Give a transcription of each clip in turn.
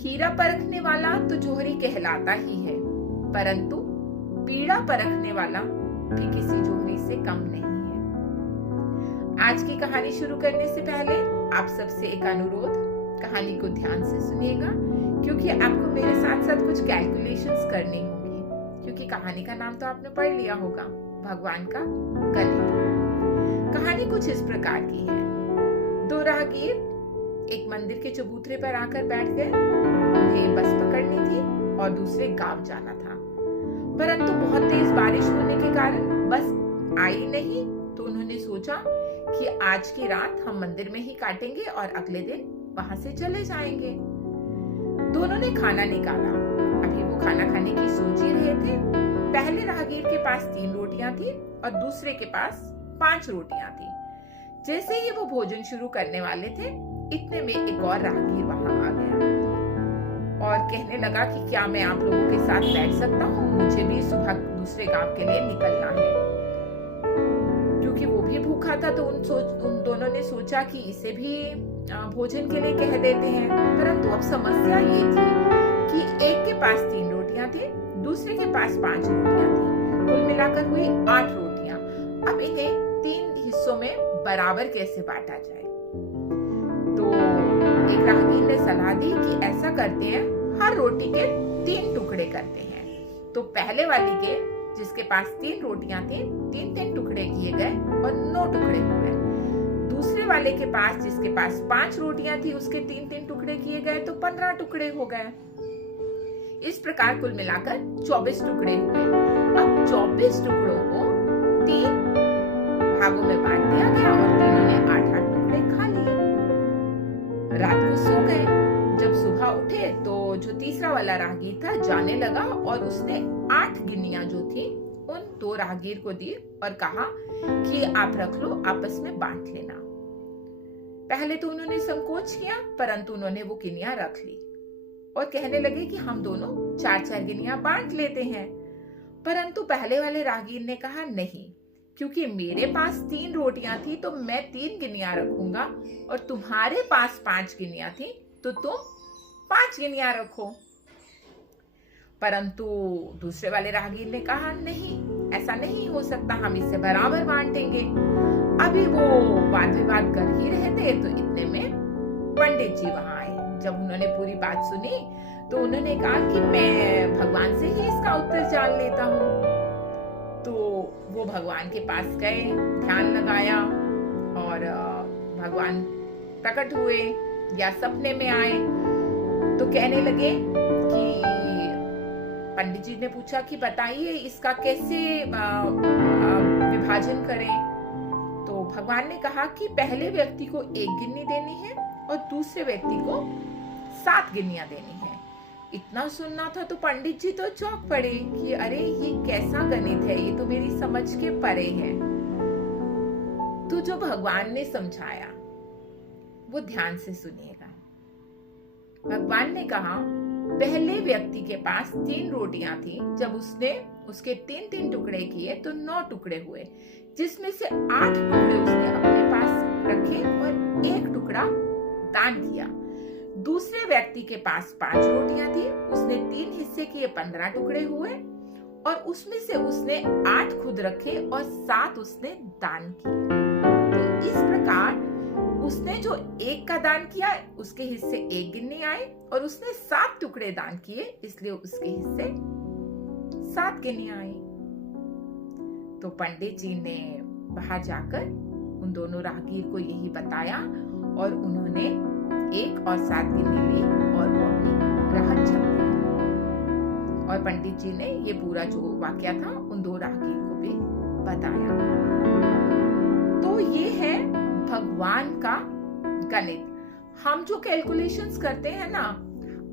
हीरा परखने वाला तो जोहरी कहलाता ही है, परंतु पीड़ा परखने वाला भी किसी जोहरी से कम नहीं है। आज की कहानी शुरू करने से पहले आप सबसे एक अनुरोध, कहानी को ध्यान से सुनिएगा, क्योंकि आपको मेरे साथ साथ कुछ कैलकुलेशंस करनी होगी, क्योंकि कहानी का नाम तो आपने पढ़ लिया होगा, भगवान का गणित। कहानी कुछ इस प्रकार की है। दो राहगीर एक मंदिर के चबूतरे पर आकर बैठ गए। उन्हें बस पकड़नी थी और दूसरे गांव जाना था, परंतु बहुत तेज बारिश होने के कारण बस आई नहीं। तो उन्होंने सोचा कि आज की रात हम मंदिर में ही काटेंगे और अगले दिन वहां से चले जाएंगे। दोनों ने खाना निकाला। अभी वो खाना खाने की सोच ही रहे थे। पहले राहगीर के पास 3 रोटियां थी और दूसरे के पास 5 रोटियां थी। जैसे ही वो भोजन शुरू करने वाले थे, इतने में एक और राहगीर वहां आ गया और कहने लगा कि क्या मैं आप लोगों के साथ बैठ सकता हूँ? मुझे भी सुबह दूसरे गांव के लिए निकलना है। क्योंकि वो भी भूखा था, तो उन दोनों ने सोचा कि इसे भी भोजन के लिए कह देते हैं। परंतु अब समस्या ये थी कि एक के पास 3 रोटियां थी, दूसरे के पास 5 रोटियां थी। कुल मिलाकर हुई 8 रोटियां। अब इन्हें 3 हिस्सों में बराबर कैसे बांटा जाए? तो एक राहगीर ने सलाह दी कि ऐसा करते हैं, हर रोटी के 3 टुकड़े करते हैं। तो पहले वाली के, जिसके पास 3 रोटियां थी, 3-3 टुकड़े किए गए और 9 टुकड़े हो गए। दूसरे वाले के पास, जिसके पास 5 रोटियां थी, उसके 3-3 टुकड़े किए गए तो 15 टुकड़े हो गए। इस प्रकार कुल मिलाकर 24 टुकड़े हुए। अब 24 टुकड़ों को 3 भागों में बांट दिया गया और तीनों ने 8-8 टुकड़े खा लिए। रात को सो गए। जब सुबह उठे तो जो तीसरा वाला राहगीर था जाने लगा और उसने 8 गिन्नियां जो थी उन 2 राहगीर को दी और कहा कि आप रख लो, आपस में बांट लेना। पहले तो उन्होंने संकोच किया, परंतु उन्होंने वो गिन्नियां रख ली और कहने लगे कि हम दोनों 4-4 गिन्नियां बांट लेते हैं। परंतु पहले वाले राहगीर ने कहा नहीं, क्योंकि मेरे पास 3 रोटियां थी तो मैं 3 गिन्नियां रखूंगा और तुम्हारे पास 5 गिन्नियां थी तो तुम 5 गिन्नियां रखो। परंतु दूसरे वाले राहगीर ने कहा नहीं, ऐसा नहीं हो सकता, हम इसे बराबर बांटेंगे। अभी वो वाद विवाद कर ही रहे थे तो इतने में पंडित जी वहां आए। जब उन्होंने पूरी बात सुनी तो उन्होंने कहा कि मैं भगवान से ही इसका उत्तर जान लेता हूँ। तो वो भगवान के पास गए, ध्यान लगाया और भगवान प्रकट हुए या सपने में आए तो कहने लगे कि पंडित जी ने पूछा कि बताइए इसका कैसे विभाजन करें? तो भगवान ने कहा कि पहले व्यक्ति को 1 गिन्नी देनी है और दूसरे व्यक्ति को 7 गिन्नियां देनी है। इतना सुनना था तो पंडित जी तो चौंक पड़े कि अरे ये कैसा गणित है, ये तो मेरी समझ के परे है। तो जो भगवान ने समझाया वो ध्यान से सुनिएगा। भगवान ने कहा पहले व्यक्ति के पास 3 रोटियां थी, जब उसने उसके 3-3 टुकड़े किए तो 9 टुकड़े हुए, जिसमें से 8 टुकड़े उसने अपने पास रखे और 1 टुकड़ा दान किया। दूसरे व्यक्ति के पास 5 रोटियां थी, उसने 3 हिस्से किए, 15 टुकड़े हुए और उसमें से उसने 8 खुद रखे और 7 उसने दान किए। तो इस प्रकार उसने जो 1 का दान किया उसके हिस्से 1 गिन्नी आए और उसने 7 टुकड़े दान किए, इसलिए उसके हिस्से 7 गिन्नी आई। तो पंडित जी ने बाहर जाकर उन दोनों राहगीर को यही बताया और उन्होंने 1 और 7 गिन्नी ली और वो अपनी राह चल दिए। और पंडित जी ने ये पूरा जो वाकया था उन 2 राहगीर को भी बताया। तो ये है भगवान का गणित। हम जो कैलकुलेशंस करते हैं ना,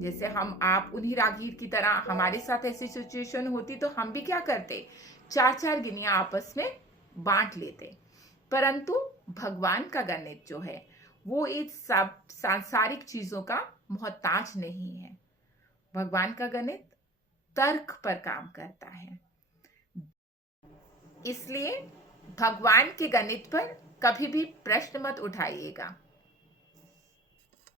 जैसे आप उन्हीं राहगीर की तरह, हमारे साथ ऐसी सिचुएशन होती तो हम भी क्या करते, 4-4 गिन्नियां आपस में बांट लेते। परंतु भगवान का गणित जो है वो इस सब सांसारिक चीजों का मोहताज नहीं है। भगवान का गणित तर्क पर काम करता है। इसलिए भगवान के गणित पर कभी भी प्रश्न मत उठाइएगा।